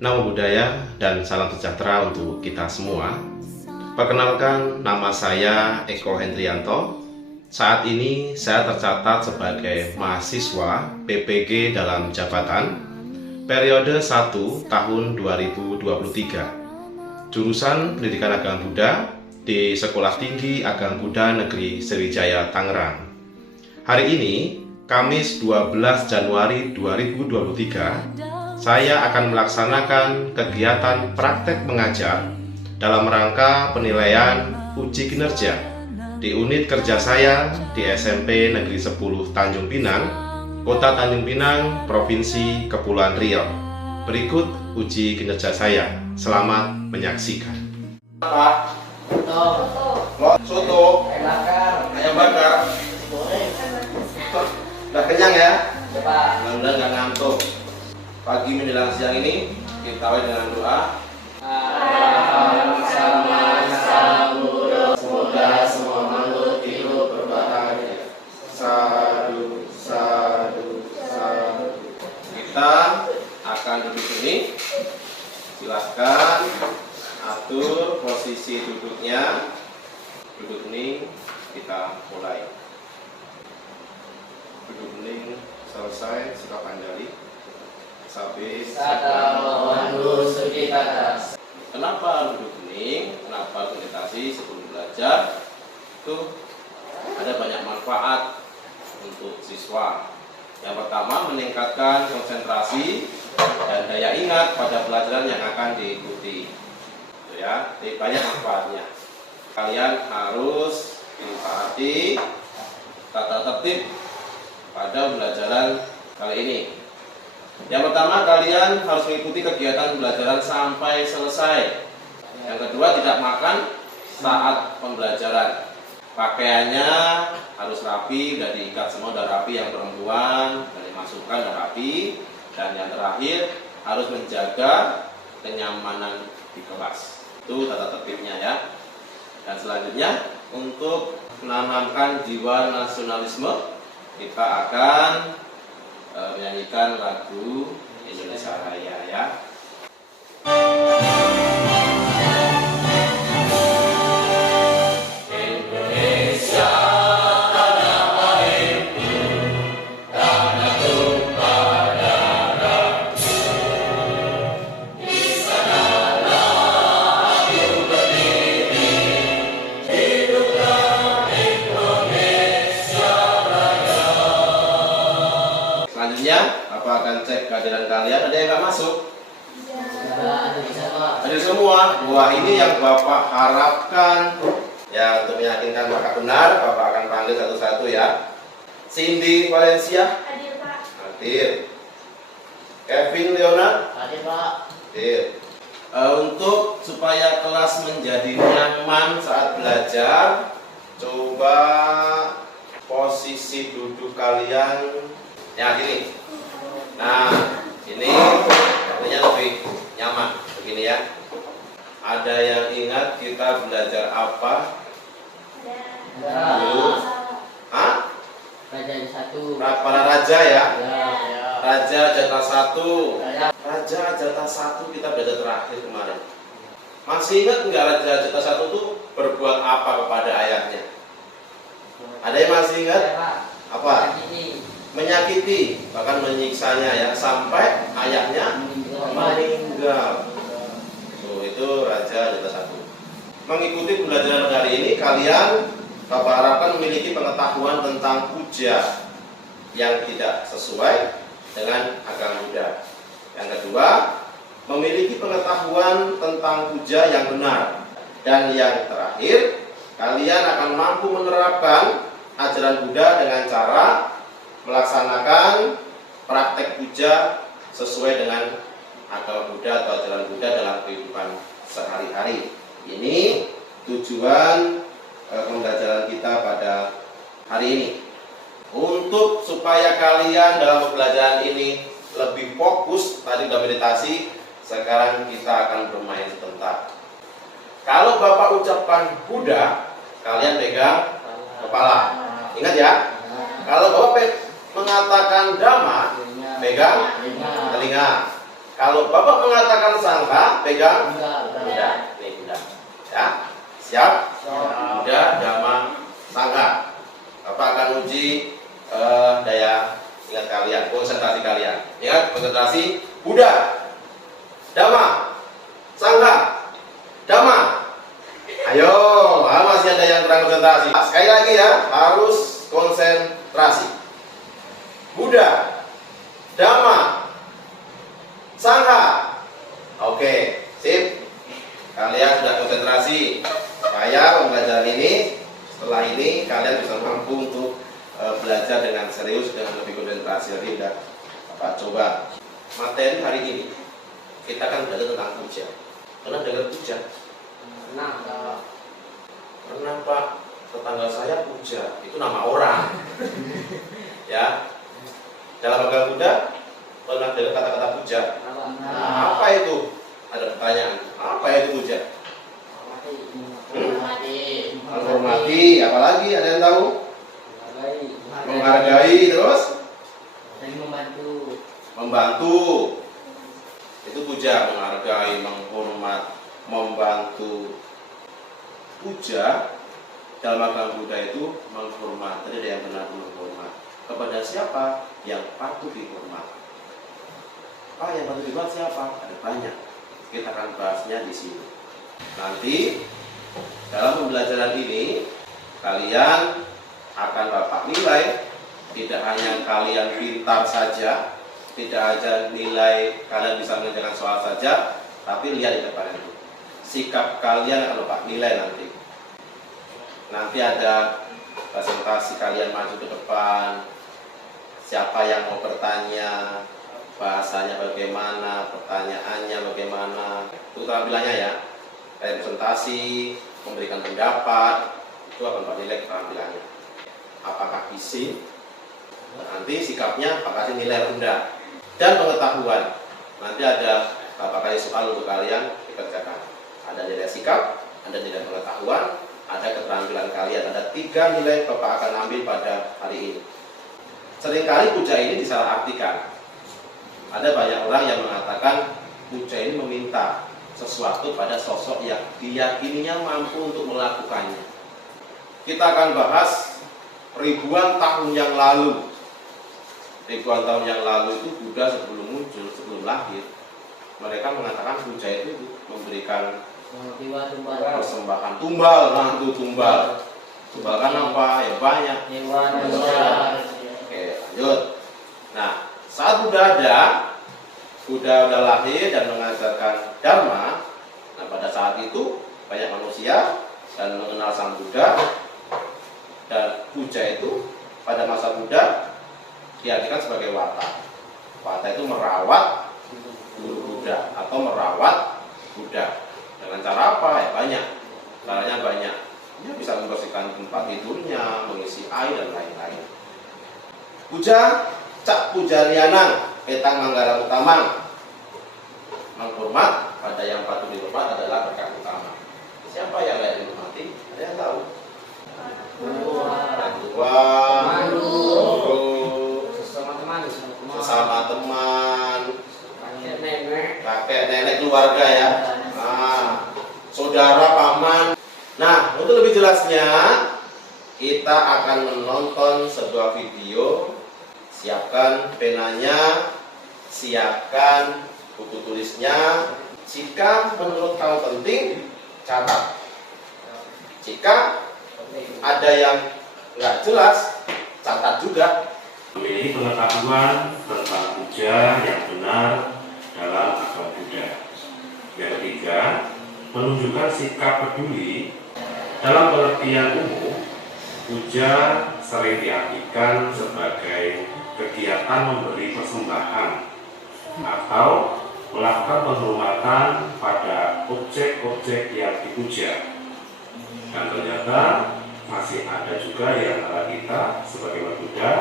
Namo Buddhaya dan salam sejahtera untuk kita semua. Perkenalkan, nama saya Eko Hendrianto. Saat ini saya tercatat sebagai mahasiswa PPG dalam jabatan periode 1 tahun 2023. Jurusan Pendidikan Agama Buddha di Sekolah Tinggi Agama Buddha Negeri Sriwijaya, Tangerang. Hari ini, Kamis 12 Januari 2023, saya akan melaksanakan kegiatan praktek mengajar dalam rangka penilaian uji kinerja di unit kerja saya di SMP Negeri 10 Tanjung Pinang, Kota Tanjung Pinang, Provinsi Kepulauan Riau. Berikut uji kinerja saya. Selamat menyaksikan. Apa? Soto, ayam bakar. Udah kenyang ya? Mudah-mudahan nggak ngantuk. Pagi menjelang siang ini kita awali dengan doa. Semoga semua makhluk hidup berbahagia. Sadu, sadu, sadu. Kita akan duduk ini. Silahkan atur posisi duduknya. Duduk ini kita mulai. Duduk ini selesai sikap Anjali. Habis kenapa duduk hening, kenapa meditasi sebelum belajar? Itu ada banyak manfaat untuk siswa. Yang pertama, meningkatkan konsentrasi dan daya ingat pada pelajaran yang akan diikuti. Itu ya, jadi banyak manfaatnya. Kalian harus mentaati tata tertib pada pembelajaran kali ini. Yang pertama, kalian harus mengikuti kegiatan pembelajaran sampai selesai. Yang kedua, tidak makan saat pembelajaran. Pakaiannya harus rapi, sudah diikat semua, sudah rapi. Yang perempuan, sudah dimasukkan, sudah rapi. Dan yang terakhir, harus menjaga kenyamanan di kelas. Itu tata tertibnya ya. Dan selanjutnya, untuk menanamkan jiwa nasionalisme, kita akan menyanyikan lagu Indonesia Raya ya. Akan cek kehadiran kalian. Ada yang nggak masuk? Ada semua. Wah, ini yang Bapak harapkan ya. Untuk meyakinkan Bapak benar, Bapak akan panggil satu-satu ya. Cindy Valencia hadir Pak. Hadir. Kevin Leonard hadir Pak. Hadir. Untuk supaya kelas menjadi nyaman saat belajar, coba posisi duduk kalian ya gini. Nah, ini artinya lebih nyaman begini ya. Ada yang ingat kita belajar apa? Dulu. Hah? Raja satu. Para raja ya? Ya. Raja Jatah 1. Raja Jatah 1 kita belajar terakhir kemarin. Masih ingat nggak Raja Jatah 1 itu berbuat apa kepada ayahnya? Ada yang masih ingat? Apa? Menyakiti, bahkan menyiksanya ya, sampai ayahnya meninggal. Itu Raja Jatah 1. Mengikuti pembelajaran hari ini, kalian Bapak harapkan memiliki pengetahuan tentang puja yang tidak sesuai dengan agama Buddha. Yang kedua, memiliki pengetahuan tentang puja yang benar. Dan yang terakhir, kalian akan mampu menerapkan ajaran Buddha dengan cara melaksanakan praktek puja sesuai dengan agama Buddha atau ajaran Buddha dalam kehidupan sehari-hari. Ini tujuan pembelajaran kita pada hari ini. Untuk supaya kalian dalam pembelajaran ini lebih fokus, tadi sudah meditasi, sekarang kita akan bermain sebentar. Kalau Bapak ucapkan Buddha, kalian pegang kepala. Ingat ya. Kalau Bapak mengatakan Dhamma, pegang telinga. Kalau Bapak mengatakan sangha, pegang Buddha. Ini Buddha. Ya, siap? Buddha, Dhamma, Sangha. Bapak akan uji daya ingat kalian, konsentrasi kalian. Ingat, konsentrasi. Buddha, Dhamma, Sangha, Dhamma. Ayo, masih ada yang kurang konsentrasi. Sekali lagi ya, harus konsentrasi. Buddha, Dhamma, Sangha. Oke, sip. Kalian sudah konsentrasi. Saya pembelajaran ini, setelah ini kalian bisa mampu untuk belajar dengan serius, dengan lebih konsentrasi. Jadi udah Pak coba. Materi hari ini kita akan belajar tentang puja. Pernah dengar puja? Pernah Pak. Tetangga saya puja, itu nama orang. Ya. Dalam agama Buddha pernah dengar kata-kata puja? Apa itu? Ada pertanyaan. Apa itu puja? Menghormati. Apalagi ada yang tahu? Menghargai. Terus? Membantu. Itu puja. Menghargai, menghormat, membantu. Puja dalam agama Buddha itu menghormat. Tadi ada yang benar menghormat. Kepada siapa yang patut dihormat? Yang patut dihormat siapa? Ada banyak. Kita akan bahasnya di sini. Nanti dalam pembelajaran ini kalian akan dapat nilai. Tidak hanya kalian pintar saja, tidak hanya nilai kalian bisa mengerjakan soal saja, tapi lihat di depan itu. Sikap kalian akan dapat nilai nanti. Nanti ada presentasi kalian maju ke depan. Siapa yang mau bertanya, bahasanya bagaimana, pertanyaannya bagaimana, itu tampilannya ya. Kayak presentasi, memberikan pendapat, itu akan bernilai keterampilannya. Apakah isi? Nanti sikapnya apakah nilai rendah. Dan pengetahuan. Nanti ada beberapa kali soal untuk kalian dikerjakan. Ada nilai sikap, ada nilai pengetahuan, ada keterampilan kalian. Ada 3 nilai Bapak akan ambil pada hari ini. Seringkali puja ini disalahartikan. Ada banyak orang yang mengatakan puja ini meminta sesuatu pada sosok yang diyakininya mampu untuk melakukannya. Kita akan bahas ribuan tahun yang lalu. Ribuan tahun yang lalu itu Buddha sebelum muncul, sebelum lahir, mereka mengatakan puja itu memberikan persembahan tumbal. Nah, itu tumbal. Tumbal kan apa? Ya banyak. Oke, lanjut. Nah, saat Buddha udah lahir dan mengajarkan Dharma. Nah, pada saat itu banyak manusia dan mengenal Sang Buddha. Dan puja itu pada masa Buddha diartikan sebagai wata. Wata itu merawat guru Buddha atau merawat Buddha. Dengan cara apa? Ya banyak. Caranya banyak. Dia bisa membersihkan tempat tidurnya, mengisi air dan lain-lain. Puja, cak pujarianang, etang manggara utama. Menghormat pada yang patut dihormat adalah berkat utama. Siapa yang layak dihormati? Ada yang tahu? Guru, sesama teman, kakek nenek keluarga ya. Saudara, paman. Nah, untuk lebih jelasnya kita akan menonton sebuah video. Siapkan penanya, siapkan buku tulisnya. Jika menurut kamu penting, catat. Jika ada yang nggak jelas, catat juga. Ini pengetahuan tentang puja yang benar dalam agama Buddha. Yang ketiga, menunjukkan sikap peduli. Dalam pengertian umum, puja sering diartikan sebagai kegiatan memberi persembahan atau melakukan penghormatan pada objek-objek yang dipuja. Dan ternyata masih ada juga yang antara kita sebagai umat Buddha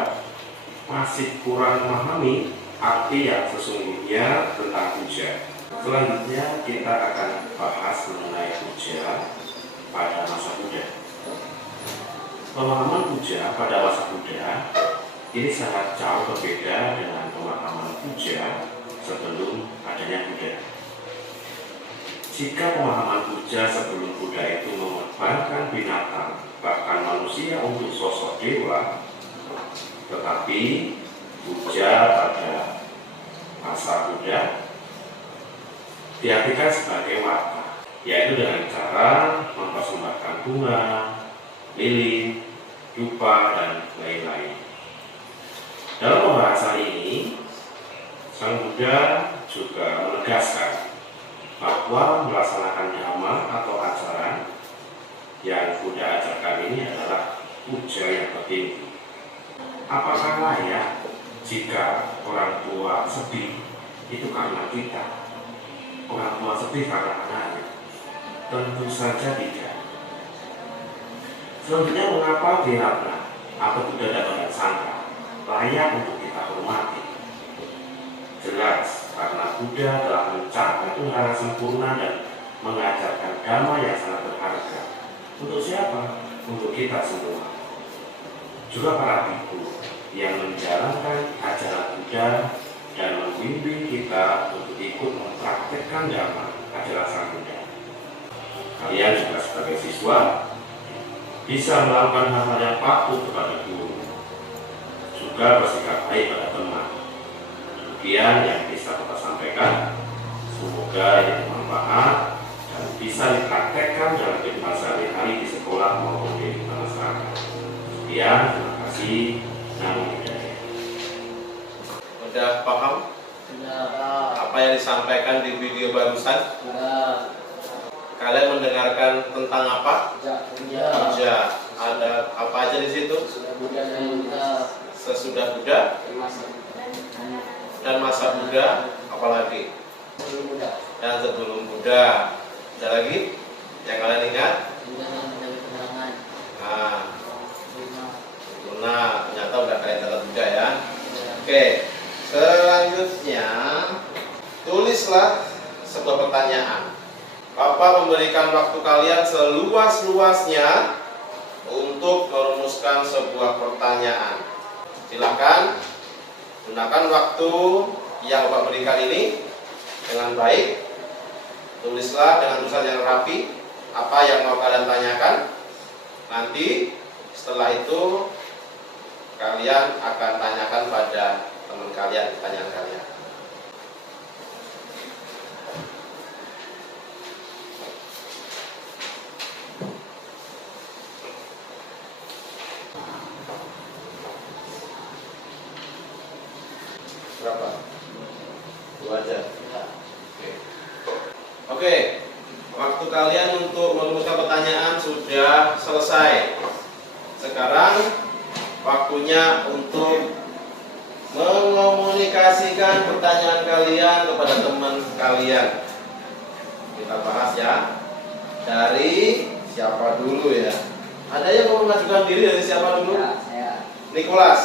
masih kurang memahami arti yang sesungguhnya tentang puja. Selanjutnya kita akan bahas mengenai puja pada masa Buddha. Pemahaman puja pada masa Buddha ini sangat jauh berbeda dengan pemahaman puja sebelum ada adanya Buddha. Jika pemahaman puja sebelum Buddha itu mengorbankan binatang, bahkan manusia untuk sosok dewa, tetapi puja pada masa Buddha diartikan sebagai wata, yaitu dengan cara mempersembahkan bunga, lilin, dupa, dan lain-lain. Dalam pembahasan ini, Sang Buddha juga menegaskan bahwa melaksanakan dhamma atau ajaran yang Buddha ajarkan ini adalah puja yang tertinggi. Apakah layak jika orang tua sedih itu karena kita, orang tua sedih karena anaknya? Tentu saja tidak. Selanjutnya, mengapa Dhyana atau Buddha dan Sangha layak untuk kita hormati? Jelas, karena Buddha telah mencapai tunggal sempurna dan mengajarkan dhamma yang sangat berharga. Untuk siapa? Untuk kita semua. Juga para bhikkhu yang menjalankan ajaran Buddha dan membimbing kita untuk ikut mempraktekkan dhamma ajaran Sang Buddha. Kalian juga sebagai siswa bisa melakukan hal-hal yang patuh kepada guru, juga bersikap baik pada teman. Demikian yang bisa kita sampaikan. Semoga ini bermanfaat dan bisa dipraktekkan dalam kehidupan sehari-hari di sekolah maupun di masyarakat. Sekian, terima kasih. Namo Buddhaya. Udah paham? Apa yang disampaikan di video barusan? Kalian mendengarkan tentang apa? Puja. Ada apa aja di situ? Sesudah Buddha dan masa Buddha, apalagi? Dan sebelum Buddha. Ada lagi yang kalian ingat? Nah, ternyata udah kalian catat juga ya. Oke, selanjutnya tulislah sebuah pertanyaan. Bapak memberikan waktu kalian seluas-luasnya untuk merumuskan sebuah pertanyaan. Silakan gunakan waktu yang Bapak berikan ini dengan baik. Tulislah dengan tulisan yang rapi apa yang mau kalian tanyakan. Nanti setelah itu kalian akan tanyakan pada teman kalian pertanyaan kalian. Berapa? 2 aja. Oke. Waktu kalian untuk merumuskan pertanyaan sudah selesai. Sekarang waktunya untuk mengomunikasikan pertanyaan kalian kepada teman kalian. Kita bahas ya. Dari siapa dulu ya? Ada yang mau mengajukan diri dari siapa dulu? Ya, saya. Nicholas.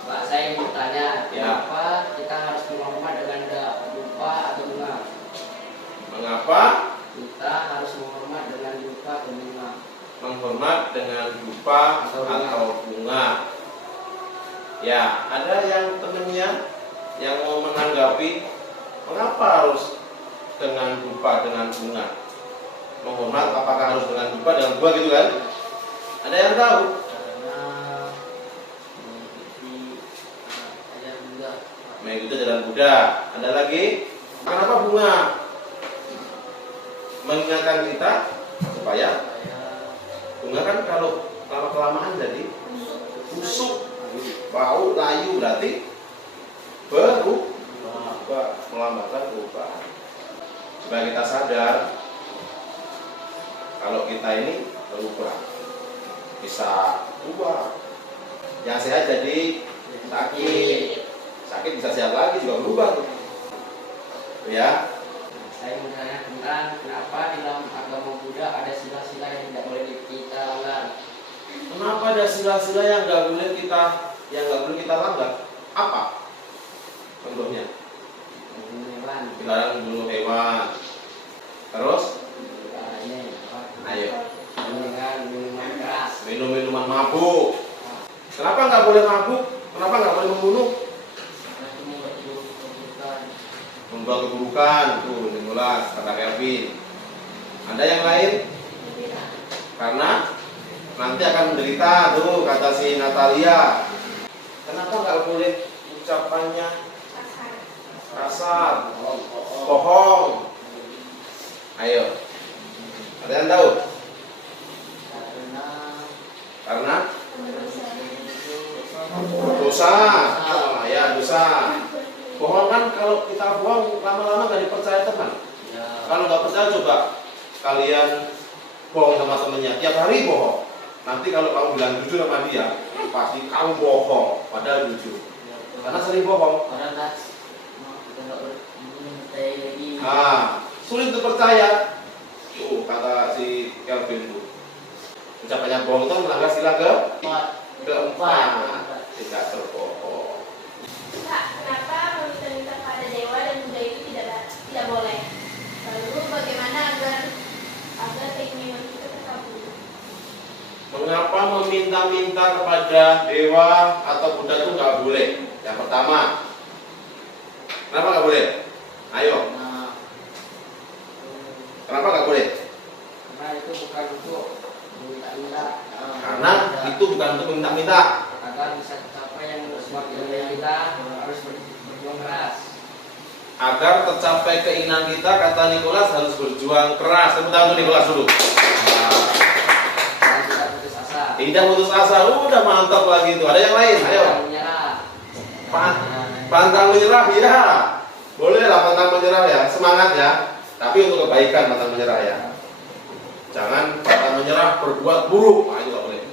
Pak, saya mau tanya, Ya. kenapa kita harus menghormat dengan dupa atau bunga? Mengapa Kita harus menghormat dengan dupa atau bunga? menghormat dengan dupa atau bunga? Ya, ada yang temannya yang mau menanggapi mengapa harus dengan dupa dengan bunga? Menghormat apakah harus dengan dupa dengan bunga gitu kan? Ada yang tahu? Karena mengikuti ajaran Buddha. Mengikuti jalan Buddha. Ada lagi? Kenapa bunga? Mengingatkan kita supaya bunga kan kalau lama-kelamaan jadi busuk, bau, layu, berarti berubah, melambangkan perubahan. Supaya kita sadar kalau kita ini berubah, bisa ubah. Yang sehat jadi sakit bisa sehat lagi juga berubah tuh. Ya. Saya mau tanya tentang kenapa di dalam agama Buddha ada sila-sila yang tidak boleh kita langgar. Kenapa ada sila-sila yang nggak boleh kita langgar? Apa contohnya? Membunuh hewan. Dilarang bunuh hewan. Terus, Ini ayo minuman keras. minum minuman mabuk. Kenapa nggak boleh mabuk? Kenapa nggak boleh membunuh? Itu membuat tubuh keburukan. Membuat berbuat keburukan, tuh Nicholas, kata Kelvin. Ada yang lain? Karena nanti akan menderita, tuh kata si Natalia. Kenapa nggak boleh ucapannya kasar, bohong? Ayo, ada yang tahu? Karena dosa. Oh, ya dosa. Bohong kan, kalau kita bohong lama-lama nggak dipercaya teman. Kalau nggak percaya, coba kalian bohong sama temennya, tiap hari bohong. Nanti kalau kamu bilang jujur sama dia, pasti kamu bohong, padahal jujur. Karena sering bohong. Sulit untuk percaya. Tuh kata si Kelvin tuh. Ucapannya bohong itu melanggar sila keempat. Tidak berbohong. Kak, kenapa meminta-minta pada dewa dan Buddha itu tidak boleh? Lalu bagaimana agar keinginan kita terkabul? Mengapa meminta-minta kepada dewa atau Buddha itu nggak boleh? Yang pertama, kenapa nggak boleh? Ayo. Kenapa nggak boleh? Karena itu bukan untuk minta-minta. Karena itu bukan untuk minta-minta. Agar bisa tercapai yang semakin kita harus berjuang keras. Agar tercapai keinginan kita, kata Nicholas, harus berjuang keras. Tepuk tangan untuk Nicholas dulu. Dan tidak putus asa. Tidak putus asa, udah mantap lagi itu. Ada yang lain? Ayo. Menyerah. Pantang menyerah, ya. Boleh lah pantang menyerah ya. Semangat ya. Tapi untuk kebaikan pantang menyerah ya. Jangan pantang menyerah berbuat buruk. Nah, itu nggak boleh.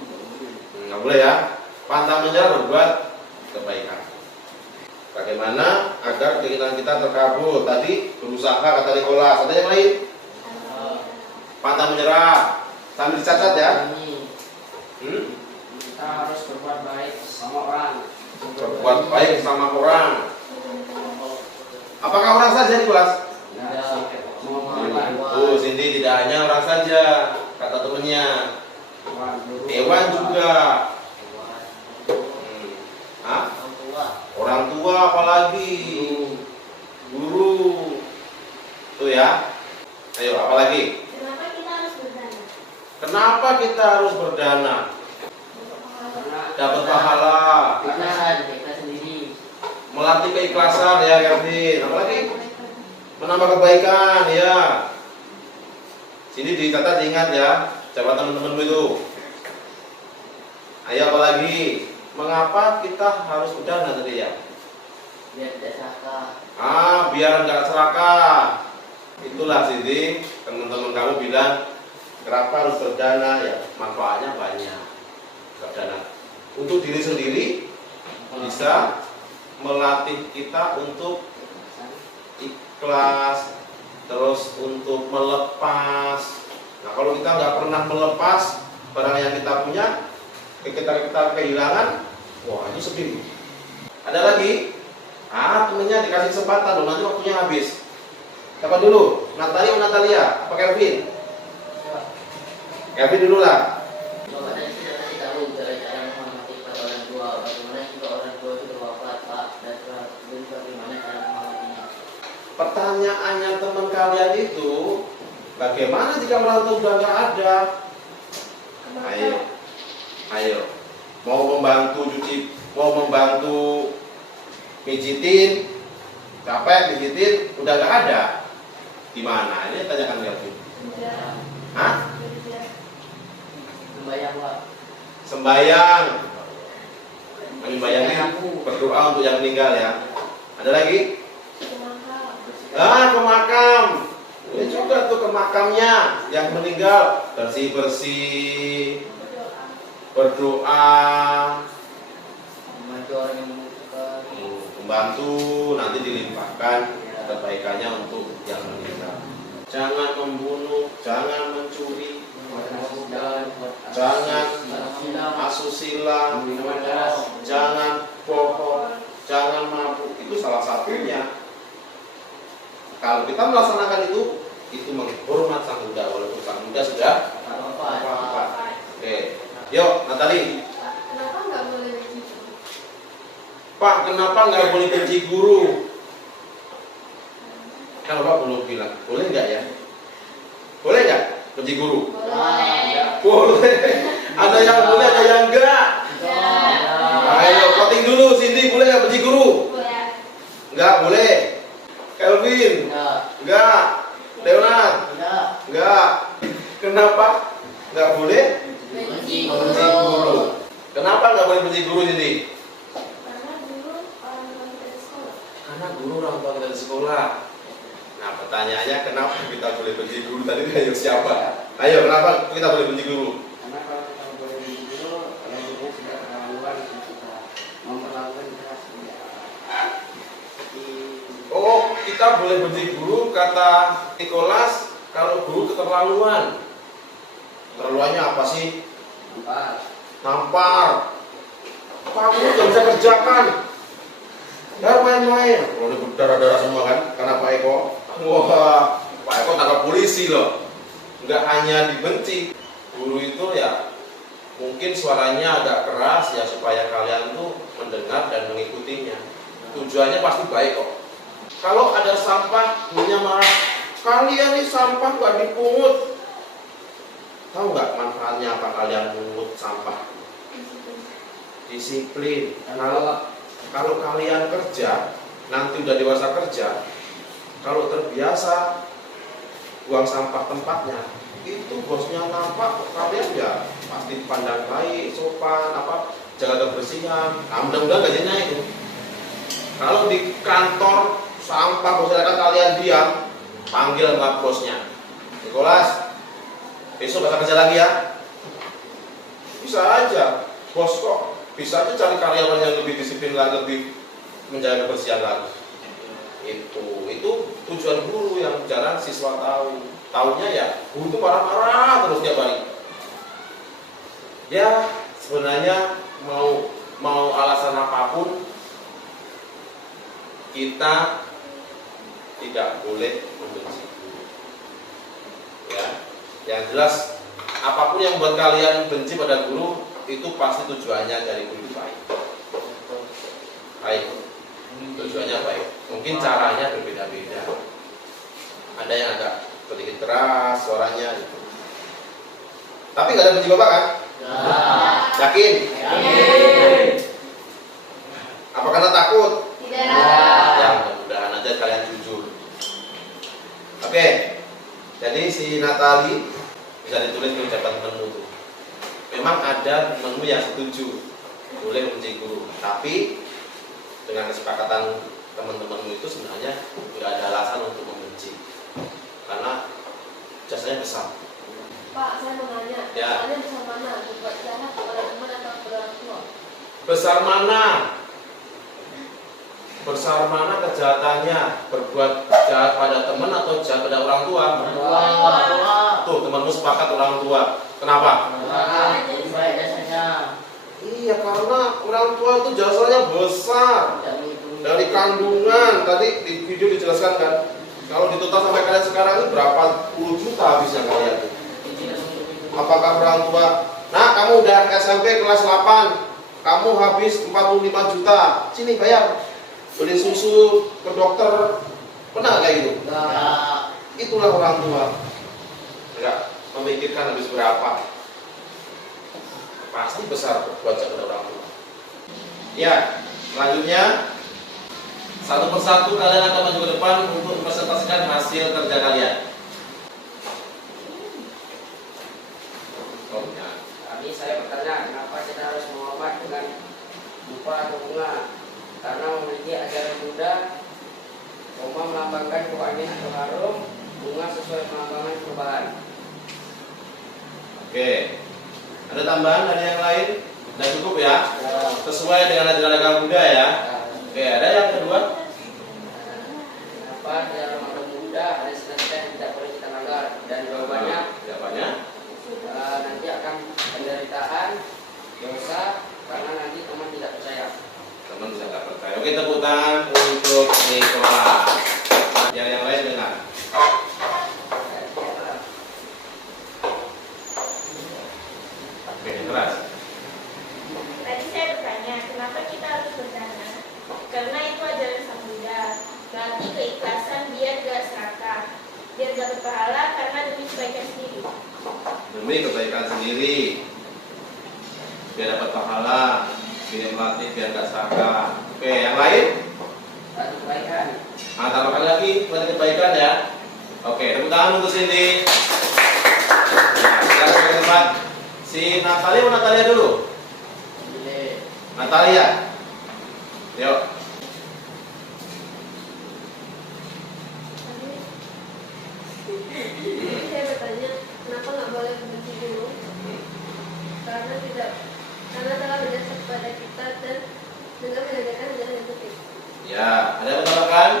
Nggak boleh ya. Pantang menyerah berbuat kebaikan. Bagaimana agar keinginan kita terkabul? Tadi berusaha, kata Nicholas. Ada yang lain? Pantang menyerah. Sambil dicatat ya. Kita harus berbuat baik sama orang. Berbuat baik sama orang. Apakah orang saja Nicholas? Oh, Cindy, tidak hanya orang saja, kata temennya. Hewan juga. Orang tua apalagi. Guru. Tuh ya. Ayo, apalagi? Kenapa kita harus berdana? Kenapa kita harus berdana? Dapat pahala. Kita sendiri. Melatih keikhlasan ya, Kevin. Apalagi? Menambah kebaikan ya. Sini dicatat, ingat ya, coba teman-temanmu itu. Ayo apalagi? Mengapa kita harus berdana tadi ya? Biar tidak serakah. Biar enggak serakah. Itulah Sindi, teman-teman kamu bilang kenapa harus berdana ya? Manfaatnya banyak. Berdana untuk diri sendiri bisa melatih kita untuk ikhlas, terus untuk melepas. Nah, kalau kita nggak pernah melepas barang yang kita punya, kita kehilangan, wah itu sedih. Ada lagi? Temennya dikasih kesempatan loh, nanti waktunya habis. Siapa dulu? Natalia atau Natalia? Apa Kelvin? Kelvin dulu lah. Coba dari kita kasih tahu cara-cara menghormati pada orang tua. Bagaimana jika orang tua itu wafat, Pak, dan bagaimana cara menghormatinya? Pertanyaannya teman kalian itu, bagaimana jika orang tua sudah nggak ada? Ayo, mau membantu cuci, mau membantu pijitin, capek pijitin, udah nggak ada. Gimana? Ini tanyakan Kelvin. Sembahyang, Pak. Sembayang. Sembayangnya berdoa untuk yang meninggal ya. Ada lagi? Ke makam. Ini juga tuh ke makamnya yang meninggal, bersih-bersih, berdoa, Membantu orang yang membutuhkan. membantu, nanti dilimpahkan kebaikannya untuk yang meninggal. Jangan membunuh, jangan mencuri, jangan asusila, jangan bohong, jangan mabuk. Itu salah satunya. Kalau kita melaksanakan itu menghormat sang Buddha, walaupun sang Buddha sudah wafat. Oke, yuk Natali. Kenapa nggak boleh benci guru? Pak, kenapa nggak boleh benci guru? Kan Bapak belum bilang, boleh nggak ya? Boleh nggak benci guru? Boleh. Boleh. Ada yang boleh, ada yang enggak. Ayo voting dulu, Cindy boleh nggak benci guru? Boleh. Enggak boleh. Kelvin? Enggak. Leonard? Enggak. Kenapa? Enggak boleh Benci benci guru. Kenapa enggak boleh benci guru ini? Karena dulu orang tua kita di sekolah. Karena guru orang tua kita di sekolah. Nah pertanyaannya kenapa kita boleh benci guru? Tadi ayo siapa? Ayo kenapa kita boleh benci guru? Karena kalau kita boleh benci dulu, kalau gurunya sudah keterlaluan kita memperlakukan kita sudah. Oh kita boleh benci guru kata Nicholas kalau guru keterlaluan. Keterlaluannya apa sih? Nampar. Kamu nggak bisa kerjakan. Nggak main-main. Kalau udah berdarah-darah semua kan, karena Pak Eko. Wah, Pak Eko tangkap polisi loh. Nggak hanya dibenci, guru itu ya mungkin suaranya agak keras ya supaya kalian tuh mendengar dan mengikutinya. Tujuannya pasti baik kok. Kalau ada sampah, gurunya marah. Kalian nih sampah nggak dipungut. Tahu nggak manfaatnya apa kalian pungut sampah? Disiplin. Kalau kalian kerja, nanti udah dewasa kerja, kalau terbiasa buang sampah tempatnya, itu bosnya nampak kalian ya pasti pandang baik, sopan, jaga kebersihan. Nah, mudah-mudahan gajinya itu. Kalau di kantor sampah bosnya kalian diam, panggil sama bosnya. Nicholas, besok bakal kerja lagi ya? Bisa aja, bos kok bisa aja cari karyawan yang lebih disiplin lagi, lebih menjaga kebersihan lagi. Itu tujuan guru yang jarang siswa tahu. Taunya ya guru itu marah-marah terus tiap hari. Ya sebenarnya mau alasan apapun kita tidak boleh membenci guru. Ya, yang jelas apapun yang membuat kalian benci pada guru itu pasti tujuannya dari guru baik. Baik. Tujuannya baik. Mungkin caranya berbeda-beda. Ada yang agak sedikit keras suaranya gitu. Tapi nggak ada benci Bapak kan? Yakin? Apa karena takut? Tidak. Ya mudah-mudahan aja kalian jujur. Oke. Jadi si Natali bisa ditulis di ucapan temenmu tuh. Memang ada temenmu yang setuju boleh membenci guru, tapi dengan kesepakatan teman-temanmu itu sebenarnya nggak ada alasan untuk membenci karena jasanya besar. Pak, saya mau nanya, Ya. soalnya besar mana? Berbuat jahat kepada teman atau kepada orang tua? Besar mana? Besar mana kejahatannya? Berbuat jahat pada teman atau jahat pada orang tua? Tuh temanmu sepakat orang tua. Kenapa? Baik jasanya. Iya karena orang tua itu jasanya besar. Dari kandungan tadi di video dijelaskan kan. Kalau ditotal sampai kalian sekarang ini berapa puluh juta habisnya kalian? Apakah orang tua? Nah kamu udah SMP kelas 8, kamu habis 45 juta. Sini bayar. Beli susu ke dokter. Pernah kayak gitu? Itulah orang tua. Enggak memikirkan habis berapa. Pasti besar buat pada orang tua. Ya, selanjutnya satu persatu kalian akan maju ke depan untuk mempresentasikan hasil kerja kalian. Oh, ya. Tadi saya bertanya, kenapa kita harus menghormat dengan dupa atau bunga? Karena memiliki ajaran Buddha, Roma melambangkan kewangian atau harum, bunga sesuai melambangkan perubahan. Oke. Ada tambahan dari yang lain? Sudah cukup ya? Sesuai dengan ajaran agama Buddha ya. Oke, ada yang kedua? Kenapa di dalam agama Buddha ada istilah yang tidak boleh kita langgar? Dan jawabannya Jawabannya? nanti akan penderitaan, dosa, karena nanti teman tidak percaya. Teman bisa nggak percaya. Oke, tepuk tangan untuk Nicholas. Yang lain dengar. Oke, Nicholas. Tadi saya bertanya, kenapa kita harus bertanya? Karena itu ajaran biar dapat pahala karena demi kebaikan sendiri. Demi kebaikan sendiri, biar dapat pahala, biar melatih, biar gak serakah. Oke, yang lain? Satu kebaikan. Nah, tambahkan lagi melatih kebaikan ya. Oke, tepuk tangan untuk Cindy. Nah, silakan ke tempat. Si Natalia dulu. Natalia, yuk. Jadi saya bertanya, kenapa nggak boleh berhenti dulu? Karena telah berjasa kepada kita dan dengan menanyakan jalan yang tertib. Ya, ada yang tambahkan?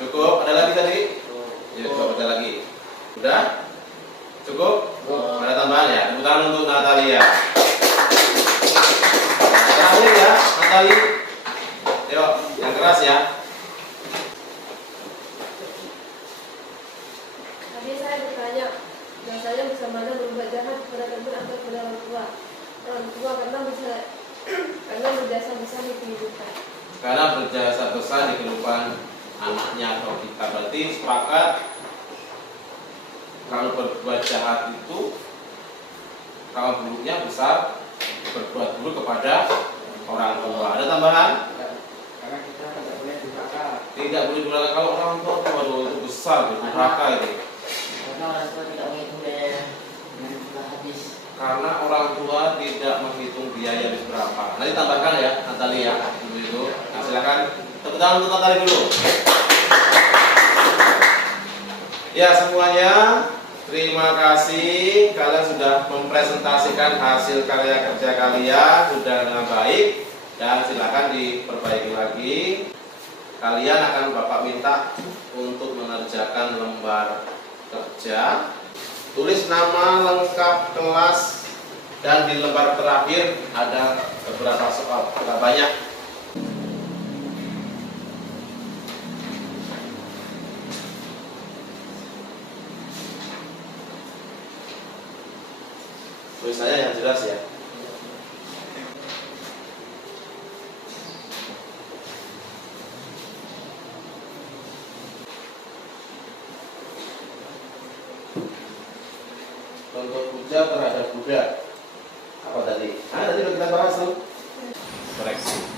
Cukup. Ada lagi tadi? Ya, cukup. Ada lagi. Udah? Cukup? Ada tambahan ya? Tepuk tangan untuk Natalia. Terakhir ya, Natalia. Yuk, yang keras ya. Tadi saya bertanya, dosanya bagaimana berbuat jahat kepada teman atau kepada orang tua karena berjasa besar di kehidupan. Karena berjasa besar di kehidupan anaknya atau kita. Berarti sepakat kalau berbuat jahat itu, kalau buruknya besar, berbuat buruk kepada orang tua. Ada tambahan? Karena kita tidak boleh durhaka. Tidak boleh durhaka kalau orang tua. Waduh, itu besar, durhaka ini. Karena orang tua tidak menghitung biaya yang sudah habis. Karena orang tua tidak menghitung biaya habis berapa. Nanti tambahkan ya, Natalia dulu itu. Nah, silakan tepuk tangan untuk Natalia dulu. Ya semuanya, terima kasih kalian sudah mempresentasikan hasil karya kerja kalian sudah dengan baik dan silakan diperbaiki lagi. Kalian akan Bapak minta untuk mengerjakan lembar kerja. Tulis nama lengkap kelas dan di lembar terakhir ada beberapa soal, agak banyak. Tulisannya yang jelas ya. Contoh puja terhadap Buddha. Apa tadi? Tadi udah kita bahas tuh. Koreksi.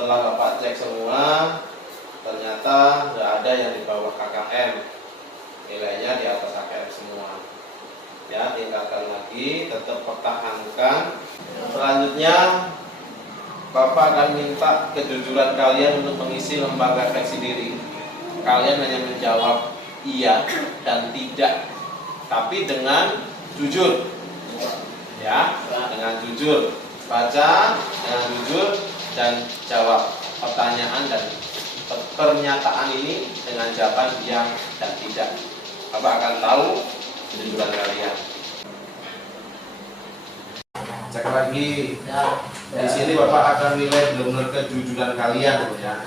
Setelah Bapak cek semua, ternyata tidak ada yang di bawah KKM, nilainya di atas KKM semua. Ya, tingkatkan lagi, tetap pertahankan. Selanjutnya, Bapak akan minta kejujuran kalian untuk mengisi lembar refleksi diri. Kalian hanya menjawab iya dan tidak, tapi dengan jujur. Ya, dengan jujur. Baca dengan jujur dan jawab pertanyaan dan pernyataan ini dengan jawaban iya dan tidak. Bapak akan tahu kejujuran kalian. Cek lagi. Di sini Bapak akan nilai benar-benar kejujuran kalian ya.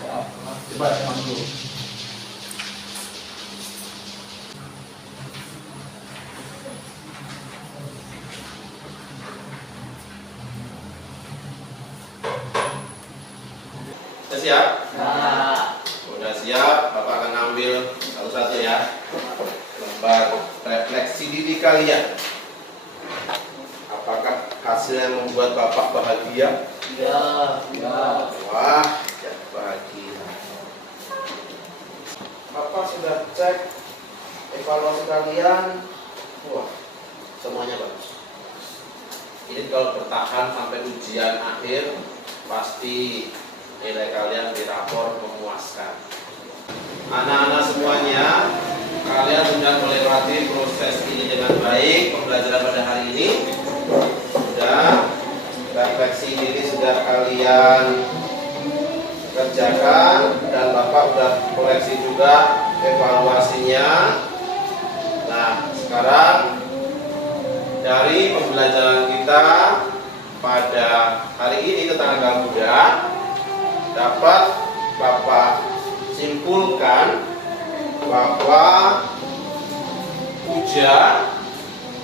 Coba teman dulu. Sudah siap? Sudah siap, Bapak akan ambil satu-satu ya. Lembar refleksi diri kalian. Apakah hasilnya membuat Bapak bahagia? Ya. Wah, ya bahagia. Bapak sudah cek evaluasi kalian. Wah, semuanya bagus. Ini kalau bertahan sampai ujian akhir, pasti nilai kalian di rapor memuaskan. Anak-anak semuanya, kalian sudah melewati proses ini dengan baik. Pembelajaran pada hari ini sudah, refleksi diri sudah kalian kerjakan dan Bapak sudah koreksi juga evaluasinya. Nah, sekarang dari pembelajaran kita pada hari ini tentang Tanggal Muda dapat Bapak simpulkan bahwa puja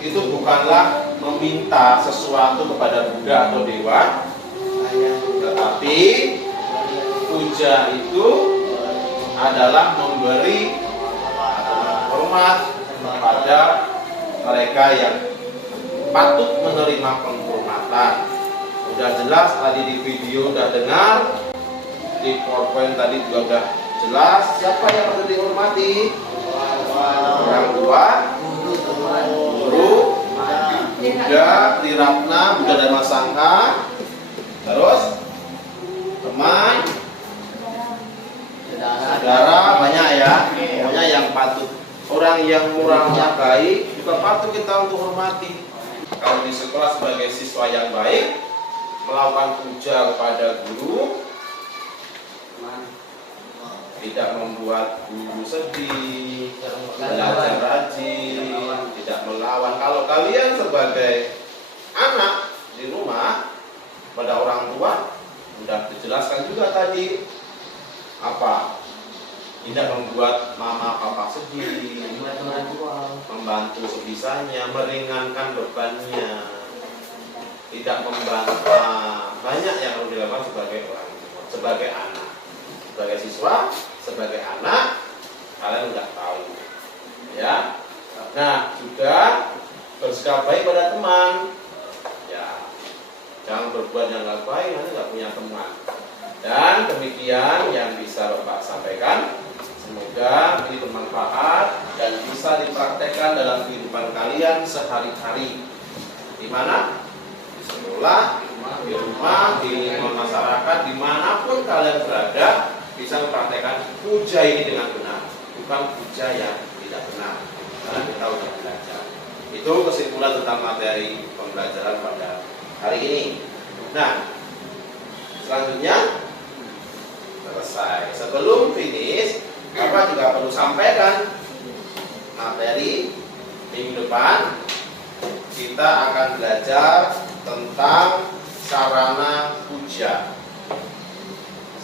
itu bukanlah meminta sesuatu kepada Buddha atau dewa, tetapi puja itu adalah memberi hormat kepada mereka yang patut menerima penghormatan. Udah jelas tadi di video udah dengar, di PowerPoint tadi juga udah jelas siapa yang patut dihormati. Orang tua, guru, Buddha, Triratna, Buddha Dharma Sangha, terus teman, saudara, banyak ya. Pokoknya yang patut, orang yang moralnya baik juga patut kita untuk hormati. Kalau di sekolah sebagai siswa yang baik, melakukan puja kepada guru, tidak membuat guru sedih, belajar rajin, tidak melawan. Kalau kalian sebagai anak di rumah pada orang tua, sudah dijelaskan juga tadi apa? Tidak membuat mama papa sedih, membantu sebisanya, meringankan bebannya, tidak membantah. Banyak yang harus dilakukan sebagai orang tua, sebagai anak, sebagai siswa, sebagai anak, kalian udah tahu, ya. Nah, juga bersikap baik pada teman, ya. Jangan berbuat yang nggak baik, nanti nggak punya teman. Dan demikian yang bisa Bapak sampaikan. Semoga ini bermanfaat dan bisa dipraktekkan dalam kehidupan kalian sehari-hari. Di mana? Di sekolah, di rumah, di lingkungan masyarakat, dimanapun kalian berada, bisa mempraktekkan puja ini dengan benar, bukan puja yang tidak benar, karena kita sudah belajar. Itu kesimpulan tentang materi pembelajaran pada hari ini. Nah, selanjutnya selesai. Sebelum finish, Bapak juga perlu sampaikan materi minggu depan. Kita akan belajar tentang sarana puja.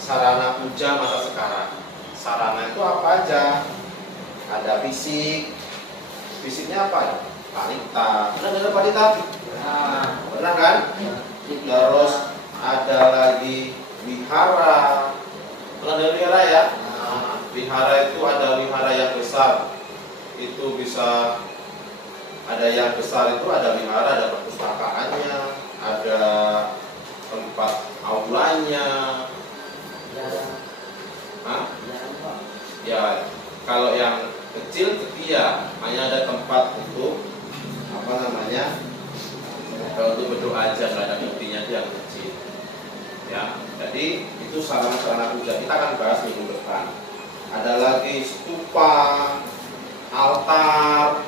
Sarana puja masa sekarang. Sarana itu apa aja? Ada fisik. Fisiknya apa? Panita. Pernah dengar panita? Pernah kan? Terus ada lagi wihara. Pernah dengar wihara ya? Wihara itu ada wihara yang besar. Itu bisa ada yang besar itu ada wihara, ada perpustakaannya, ada tempat aulanya. Ya, kalau yang kecil setia, hanya ada tempat untuk apa namanya? Kalau untuk berdoa aja, nggak ada buktinya dia yang kecil. Ya, jadi itu sarana-sarana puja kita akan bahas minggu depan. Ada lagi stupa, altar.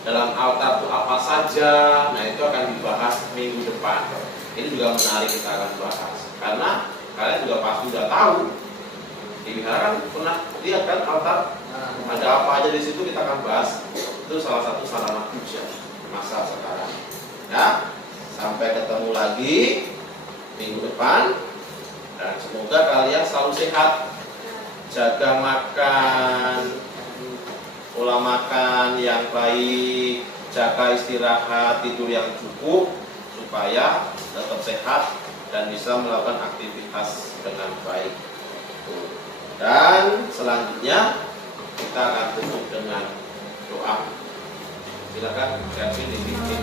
Dalam altar itu apa saja? Nah, itu akan dibahas minggu depan. Ini juga menarik kita akan bahas karena kalian juga pasti sudah tahu. Di wihara kan pernah lihat kan altar? Ada apa aja di situ kita akan bahas. Itu salah satu sarana puja masa sekarang. Ya, sampai ketemu lagi minggu depan dan semoga kalian selalu sehat. Jaga makan, pola makan yang baik, jaga istirahat, tidur yang cukup supaya tetap sehat dan bisa melakukan aktivitas dengan baik. Dan selanjutnya kita akan tutup dengan doa. Silakan Kevin dipimpin.